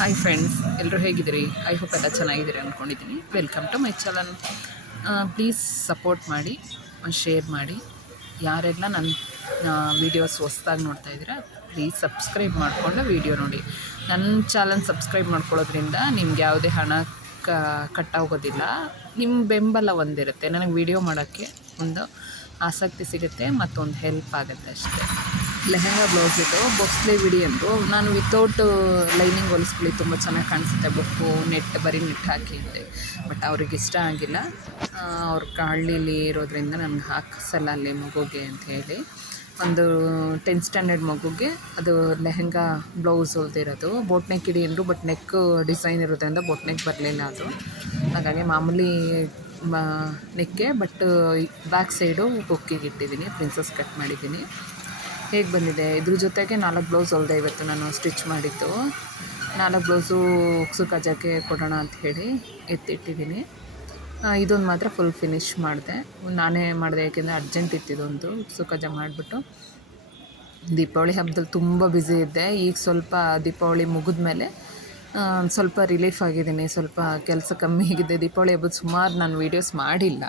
Hi friends, ಎಲ್ಲರೂ ಹೇಗಿದ್ದೀರಿ? I hope ಎಲ್ಲ ಚೆನ್ನಾಗಿದ್ದೀರಿ ಅಂದ್ಕೊಂಡಿದ್ದೀನಿ. Welcome to my channel. Please support ಮಾಡಿ, ಶೇರ್ ಮಾಡಿ. ಯಾರೆಲ್ಲ ನನ್ನ ವೀಡಿಯೋಸ್ ಹೊಸ್ದಾಗಿ ನೋಡ್ತಾ ಇದ್ದೀರಾ, ಪ್ಲೀಸ್ ಸಬ್ಸ್ಕ್ರೈಬ್ ಮಾಡಿಕೊಂಡು ವೀಡಿಯೋ ನೋಡಿ. ನನ್ನ ಚಾನಲ್ ಸಬ್ಸ್ಕ್ರೈಬ್ ಮಾಡ್ಕೊಳ್ಳೋದ್ರಿಂದ ನಿಮ್ಗೆ ಯಾವುದೇ ಹಣ ಕಟ್ಟಾಗೋದಿಲ್ಲ. ನಿಮ್ಮ ಬೆಂಬಲ ಒಂದಿರುತ್ತೆ, ನನಗೆ ವೀಡಿಯೋ ಮಾಡೋಕ್ಕೆ ಒಂದು ಆಸಕ್ತಿ ಸಿಗುತ್ತೆ, ಮತ್ತೊಂದು ಹೆಲ್ಪ್ ಆಗುತ್ತೆ ಅಷ್ಟೇ. ಲೆಹೆಂಗಾ ಬ್ಲೌಸ್ ಇದು ಬೊಫ್ಲೆ ಬಿಡಿ ಅಂದರು. ನಾನು ವಿತೌಟ್ ಲೈನಿಂಗ್ ಹೊಲಿಸ್ಕೊಳ್ಳಿ, ತುಂಬ ಚೆನ್ನಾಗಿ ಕಾಣಿಸುತ್ತೆ ಬೊಫು ನೆಟ್, ಬರೀ ನೆಟ್ ಹಾಕಿ ಅಂದೆ. ಬಟ್ ಅವ್ರಿಗೆ ಇಷ್ಟ ಆಗಿಲ್ಲ. ಅವ್ರ ಹಳ್ಳೀಲಿ ಇರೋದ್ರಿಂದ ನನಗೆ ಹಾಕಿಸಲ್ಲ ಅಲ್ಲಿ ಮಗುಗೆ ಅಂತ ಹೇಳಿ. ಒಂದು 10th ಸ್ಟ್ಯಾಂಡರ್ಡ್ ಮಗುಗೆ ಅದು ಲೆಹೆಂಗಾ ಬ್ಲೌಸ್ ಹೊಲ್ದಿರೋದು. ಬೋಟ್ ನೆಕ್ ಇಡಿ ಅಂದರು, ಬಟ್ ನೆಕ್ ಡಿಸೈನ್ ಇರೋದ್ರಿಂದ ಬೋಟ್ ನೆಕ್ ಬರಲಿಲ್ಲ ಅದು. ಹಾಗಾಗಿ ಮಾಮೂಲಿ ನೆಕ್ಕೆ, ಬಟ್ ಬ್ಯಾಕ್ ಸೈಡು ಹುಕ್ಕಿಗೆ ಇಟ್ಟಿದ್ದೀನಿ, ಪ್ರಿನ್ಸಸ್ ಕಟ್ ಮಾಡಿದ್ದೀನಿ. ಹೇಗೆ ಬಂದಿದೆ, ಇದ್ರ ಜೊತೆಗೆ 4 ಬ್ಲೌಸ್ ಹೊಲ್ದೆ ಇವತ್ತು ನಾನು ಸ್ಟಿಚ್ ಮಾಡಿದ್ದು. 4 ಬ್ಲೌಸು ಉಕ್ಸು ಕಜಾಕೆ ಕೊಡೋಣ ಅಂತ ಹೇಳಿ ಎತ್ತಿಟ್ಟಿದ್ದೀನಿ. ಇದೊಂದು ಮಾತ್ರ ಫುಲ್ ಫಿನಿಶ್ ಮಾಡಿದೆ, ನಾನೇ ಮಾಡಿದೆ, ಏಕೆಂದರೆ ಅರ್ಜೆಂಟ್ ಇತ್ತಿದೊಂದು ಉಕ್ಸು ಕಜ ಮಾಡಿಬಿಟ್ಟು. ದೀಪಾವಳಿ ಹಬ್ಬದಲ್ಲಿ ತುಂಬ ಬ್ಯುಸಿ ಇದ್ದೆ. ಈಗ ಸ್ವಲ್ಪ ದೀಪಾವಳಿ ಮುಗಿದ್ಮೇಲೆ ಸ್ವಲ್ಪ ರಿಲೀಫ್ ಆಗಿದ್ದೀನಿ, ಸ್ವಲ್ಪ ಕೆಲಸ ಕಮ್ಮಿ ಆಗಿದೆ. ದೀಪಾವಳಿ ಹಬ್ಬದ ಸುಮಾರು ನಾನು ವೀಡಿಯೋಸ್ ಮಾಡಿಲ್ಲ.